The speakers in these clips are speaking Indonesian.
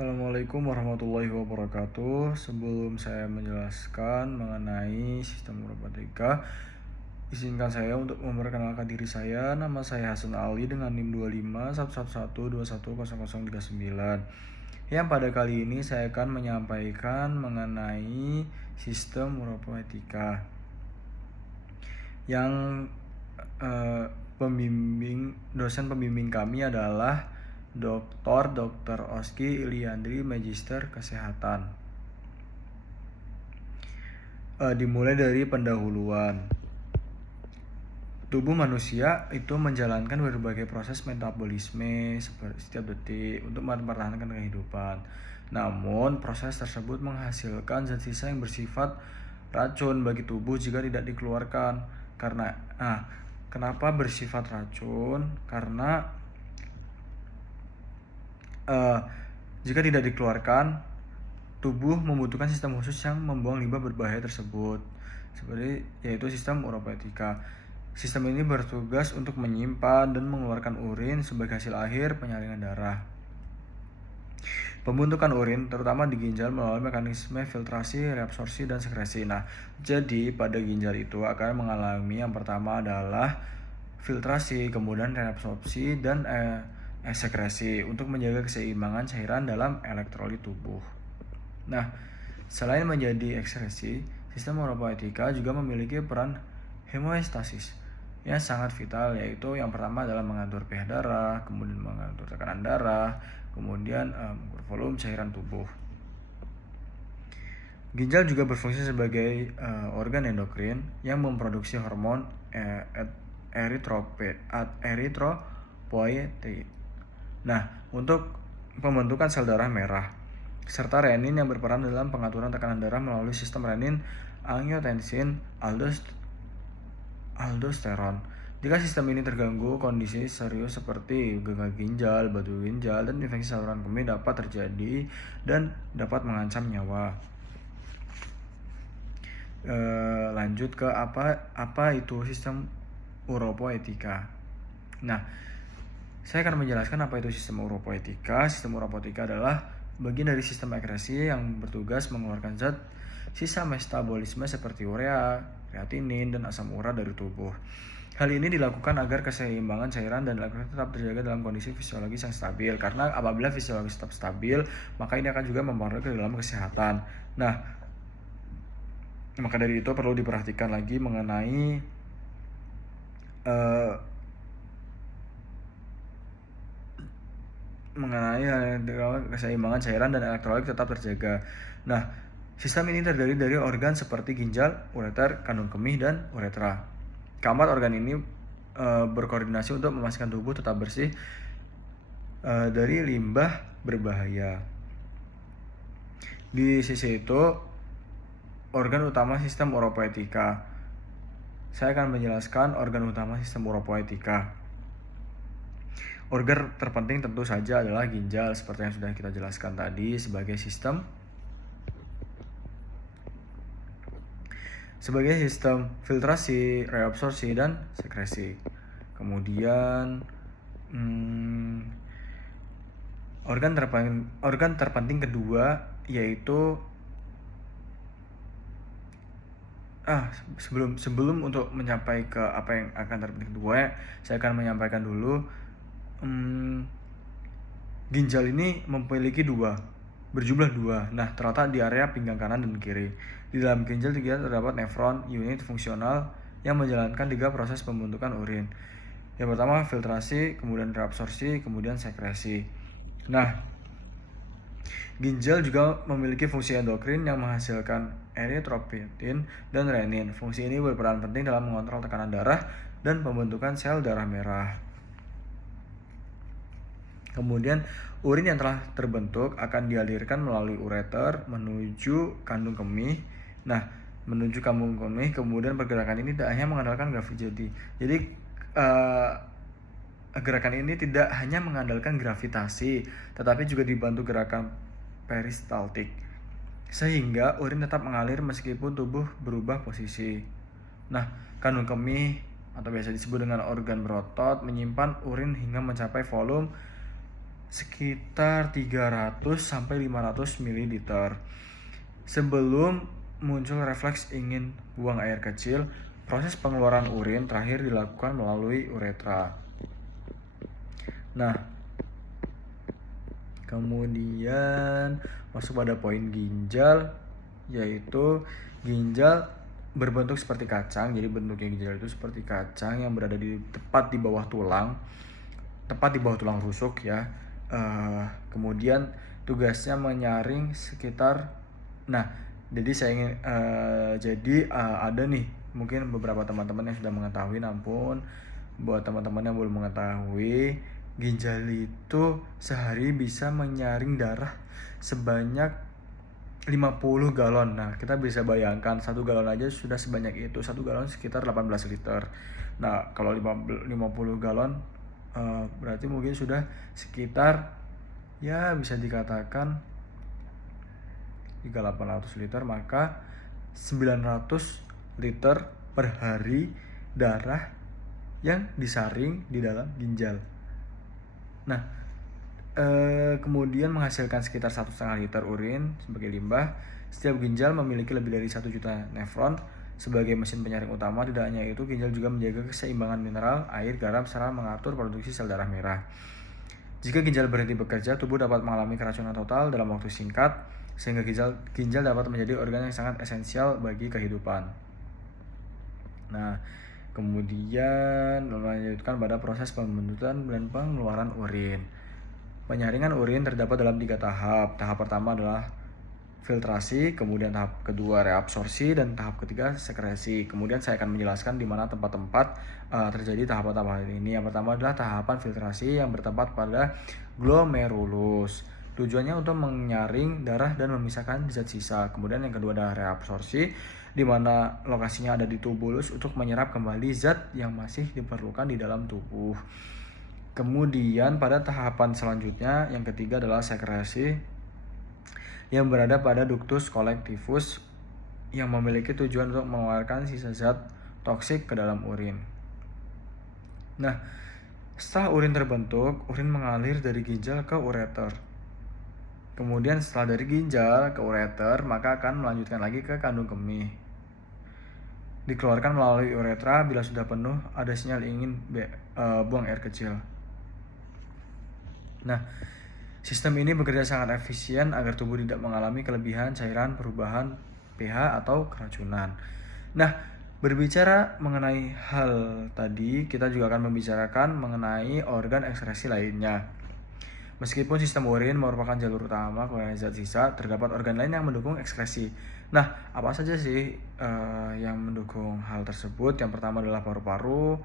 Assalamualaikum warahmatullahi wabarakatuh. Sebelum saya menjelaskan mengenai sistem robotika, izinkan saya untuk memperkenalkan diri saya. Nama saya Hasan Ali dengan NIM 251112121039. Yang pada kali ini saya akan menyampaikan mengenai sistem robotika. Yang dosen pembimbing kami adalah Dr. Oski Iliandri, Magister Kesehatan. Dimulai dari pendahuluan. Tubuh manusia itu menjalankan berbagai proses metabolisme setiap detik untuk mempertahankan kehidupan. Namun, proses tersebut menghasilkan zat sisa yang bersifat racun bagi tubuh jika tidak dikeluarkan. Kenapa bersifat racun? Karena jika tidak dikeluarkan, tubuh membutuhkan sistem khusus yang membuang limbah berbahaya tersebut, yaitu sistem uropoetika. Sistem ini bertugas untuk menyimpan dan mengeluarkan urin sebagai hasil akhir penyaringan darah. Pembentukan urin terutama di ginjal melalui mekanisme filtrasi, reabsorpsi, dan sekresi. Jadi pada ginjal itu akan mengalami yang pertama adalah filtrasi, kemudian reabsorpsi, dan sekresi untuk menjaga keseimbangan cairan dalam elektrolit tubuh. Selain menjadi ekskresi, sistem uropoetika juga memiliki peran homeostasis yang sangat vital, yaitu yang pertama adalah mengatur pH darah, kemudian mengatur tekanan darah, kemudian mengukur volume cairan tubuh. Ginjal juga berfungsi sebagai organ endokrin yang memproduksi hormon eritropoietin. Untuk pembentukan sel darah merah serta renin yang berperan dalam pengaturan tekanan darah melalui sistem renin, angiotensin, aldosteron. Jika sistem ini terganggu, kondisi serius seperti gagal ginjal, batu ginjal, dan infeksi saluran kemih dapat terjadi dan dapat mengancam nyawa. Lanjut ke apa itu sistem uropoetika. Saya akan menjelaskan apa itu sistem uropoetika. Sistem uropoetika adalah bagian dari sistem ekskresi yang bertugas mengeluarkan zat sisa metabolisme seperti urea, kreatinin, dan asam urat dari tubuh. Hal ini dilakukan agar keseimbangan cairan dan elektrolit tetap terjaga dalam kondisi fisiologis yang stabil. Karena apabila fisiologis tetap stabil, maka ini akan juga mempengaruhi ke dalam kesehatan. Maka dari itu perlu diperhatikan lagi mengenai keseimbangan cairan dan elektrolit tetap terjaga. Sistem ini terdiri dari organ seperti ginjal, ureter, kandung kemih, dan uretra. Keempat organ ini berkoordinasi untuk memastikan tubuh tetap bersih dari limbah berbahaya. Di sisi itu, organ utama sistem uropoetika. Saya akan menjelaskan organ utama sistem uropoetika. Organ terpenting tentu saja adalah ginjal, seperti yang sudah kita jelaskan tadi, sebagai sistem filtrasi, reabsorpsi, dan sekresi. Kemudian organ terpenting kedua yaitu sebelum untuk mencapai ke apa yang akan terpenting kedua, saya akan menyampaikan dulu ginjal ini memiliki berjumlah dua. Terletak di area pinggang kanan dan kiri. Di dalam ginjal terdapat nefron, unit fungsional yang menjalankan 3 proses pembentukan urin. Yang pertama filtrasi, kemudian reabsorpsi, kemudian sekresi. Ginjal juga memiliki fungsi endokrin yang menghasilkan eritropoietin dan renin. Fungsi ini berperan penting dalam mengontrol tekanan darah dan pembentukan sel darah merah. Kemudian urin yang telah terbentuk akan dialirkan melalui ureter menuju kandung kemih. Menuju kandung kemih, kemudian pergerakan ini tidak hanya mengandalkan gravitasi. Jadi gerakan ini tidak hanya mengandalkan gravitasi, tetapi juga dibantu gerakan peristaltik, sehingga urin tetap mengalir meskipun tubuh berubah posisi. Kandung kemih atau biasa disebut dengan organ berotot menyimpan urin hingga mencapai volume sekitar 300 sampai 500 ml. Sebelum muncul refleks ingin buang air kecil, proses pengeluaran urin terakhir dilakukan melalui uretra. Nah, kemudian masuk pada poin ginjal, yaitu ginjal berbentuk seperti kacang. Jadi bentuknya ginjal itu seperti kacang yang berada tepat di bawah tulang rusuk ya. Kemudian tugasnya menyaring sekitar. Nah, jadi saya ingin ada nih mungkin beberapa teman-teman yang sudah mengetahui, namun buat teman-teman yang belum mengetahui, ginjal itu sehari bisa menyaring darah sebanyak 50 galon. Nah, kita bisa bayangkan 1 galon aja sudah sebanyak itu. 1 galon sekitar 18 liter. Nah, kalau 50 galon berarti mungkin sudah sekitar, ya bisa dikatakan 3.800 liter, maka 900 liter per hari darah yang disaring di dalam ginjal. Nah, kemudian menghasilkan sekitar 1,5 liter urin sebagai limbah. Setiap ginjal memiliki lebih dari 1 juta nefron sebagai mesin penyaring utama. Tidak hanya itu, ginjal juga menjaga keseimbangan mineral, air, garam, serta mengatur produksi sel darah merah. Jika ginjal berhenti bekerja, tubuh dapat mengalami keracunan total dalam waktu singkat, sehingga ginjal dapat menjadi organ yang sangat esensial bagi kehidupan. Nah, kemudian melanjutkan pada proses pembentukan dan pengeluaran urin. Penyaringan urin terdapat dalam 3 tahap. Tahap pertama adalah filtrasi, kemudian tahap kedua reabsorpsi, dan tahap ketiga sekresi. Kemudian saya akan menjelaskan di mana tempat-tempat terjadi tahapan-tahapan ini. Yang pertama adalah tahapan filtrasi yang bertempat pada glomerulus. Tujuannya untuk menyaring darah dan memisahkan zat sisa. Kemudian yang kedua adalah reabsorpsi, di mana lokasinya ada di tubulus untuk menyerap kembali zat yang masih diperlukan di dalam tubuh. Kemudian pada tahapan selanjutnya, yang ketiga adalah sekresi, yang berada pada ductus collectivus, yang memiliki tujuan untuk mengeluarkan sisa zat toksik ke dalam urin. Nah, setelah urin terbentuk, urin mengalir dari ginjal ke ureter. Kemudian setelah dari ginjal ke ureter, maka akan melanjutkan lagi ke kandung kemih. Dikeluarkan melalui uretra bila sudah penuh ada sinyal ingin buang air kecil. Nah, sistem ini bekerja sangat efisien agar tubuh tidak mengalami kelebihan cairan, perubahan pH atau keracunan. Nah, berbicara mengenai hal tadi, kita juga akan membicarakan mengenai organ ekskresi lainnya. Meskipun sistem urin merupakan jalur utama keluarnya zat sisa, terdapat organ lain yang mendukung ekskresi. Nah, apa saja sih yang mendukung hal tersebut? Yang pertama adalah paru-paru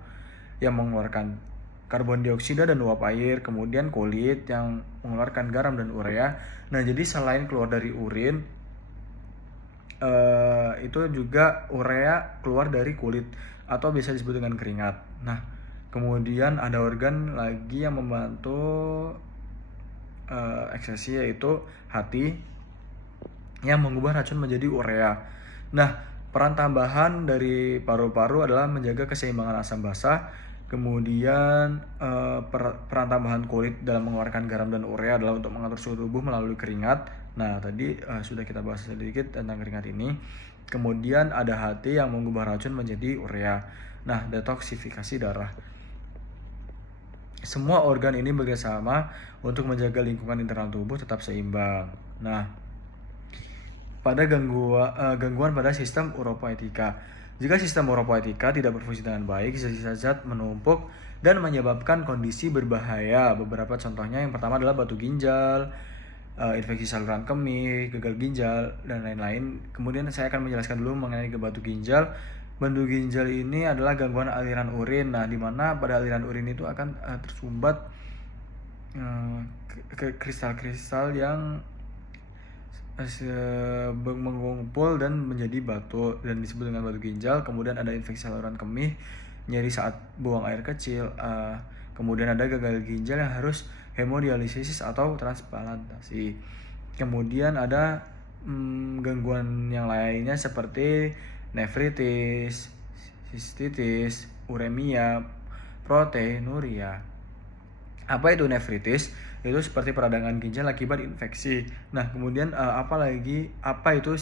yang mengeluarkan karbon dioksida dan uap air, kemudian kulit yang mengeluarkan garam dan urea. Nah, jadi selain keluar dari urin, itu juga urea keluar dari kulit atau bisa disebut dengan keringat. Nah, kemudian ada organ lagi yang membantu ekskresi, yaitu hati yang mengubah racun menjadi urea. Nah, peran tambahan dari paru-paru adalah menjaga keseimbangan asam basa. Kemudian peran tambahan kulit dalam mengeluarkan garam dan urea adalah untuk mengatur suhu tubuh melalui keringat. Nah, tadi sudah kita bahas sedikit tentang keringat ini. Kemudian ada hati yang mengubah racun menjadi urea. Nah, detoksifikasi darah. Semua organ ini bekerjasama untuk menjaga lingkungan internal tubuh tetap seimbang. Nah, pada gangguan pada sistem uropoetika. Jika sistem uropoetika tidak berfungsi dengan baik, sisa-sisa zat menumpuk dan menyebabkan kondisi berbahaya. Beberapa contohnya, yang pertama adalah batu ginjal, infeksi saluran kemih, gagal ginjal, dan lain-lain. Kemudian saya akan menjelaskan dulu mengenai batu ginjal. Batu ginjal ini adalah gangguan aliran urin. Nah, di mana pada aliran urin itu akan tersumbat kristal-kristal yang mengumpul dan menjadi batu dan disebut dengan batu ginjal. Kemudian ada infeksi saluran kemih, nyeri saat buang air kecil. Kemudian ada gagal ginjal yang harus hemodialisis atau transplantasi. Kemudian ada gangguan yang lainnya seperti nefritis, sistitis, uremia, proteinuria. Apa itu nefritis? yaitu seperti peradangan ginjal akibat infeksi. Nah, kemudian apa itu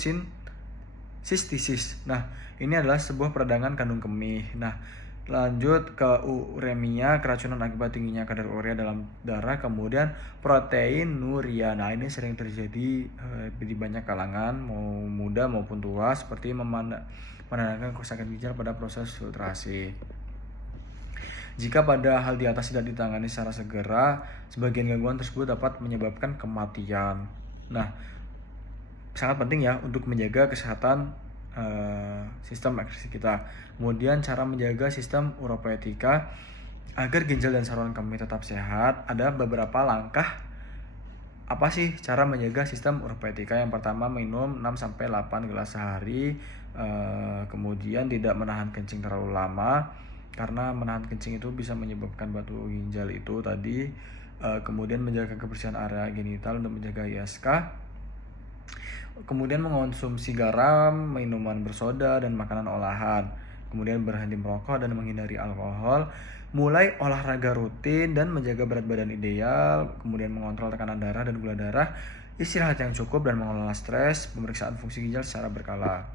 sistisis. Nah, ini adalah sebuah peradangan kandung kemih. Nah, lanjut ke uremia, keracunan akibat tingginya kadar urea dalam darah, kemudian proteinuria. Nah, ini sering terjadi di banyak kalangan, mau muda maupun tua, seperti menandakan kerusakan ginjal pada proses filtrasi. Jika pada hal di atas tidak ditangani secara segera, sebagian gangguan tersebut dapat menyebabkan kematian. Nah, sangat penting ya untuk menjaga kesehatan sistem ekskresi kita. Kemudian cara menjaga sistem uropoetika agar ginjal dan saluran kemih tetap sehat, ada beberapa langkah. Apa sih cara menjaga sistem uropoetika? Yang pertama, minum 6-8 gelas sehari, kemudian tidak menahan kencing terlalu lama, karena menahan kencing itu bisa menyebabkan batu ginjal itu tadi. Kemudian menjaga kebersihan area genital untuk menjaga ISK. Kemudian mengonsumsi garam, minuman bersoda, dan makanan olahan. Kemudian berhenti merokok dan menghindari alkohol. Mulai olahraga rutin dan menjaga berat badan ideal. Kemudian mengontrol tekanan darah dan gula darah. Istirahat yang cukup dan mengelola stres. Pemeriksaan fungsi ginjal secara berkala.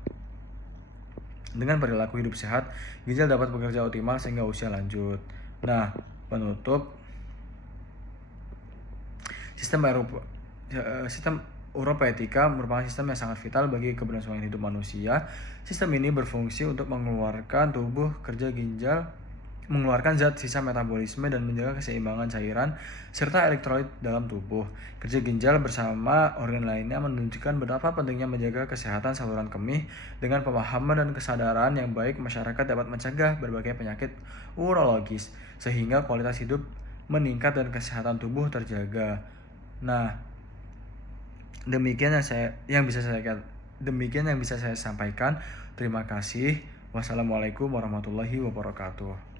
Dengan perilaku hidup sehat, ginjal dapat bekerja optimal sehingga usia lanjut. Nah, penutup, sistem uropoetika merupakan sistem yang sangat vital bagi keberlangsungan hidup manusia. Sistem ini berfungsi untuk mengeluarkan zat sisa metabolisme dan menjaga keseimbangan cairan serta elektrolit dalam tubuh. Kerja ginjal bersama organ lainnya menunjukkan betapa pentingnya menjaga kesehatan saluran kemih. Dengan pemahaman dan kesadaran yang baik, masyarakat dapat mencegah berbagai penyakit urologis sehingga kualitas hidup meningkat dan kesehatan tubuh terjaga. Nah, demikian yang bisa saya sampaikan. Terima kasih. Wassalamualaikum warahmatullahi wabarakatuh.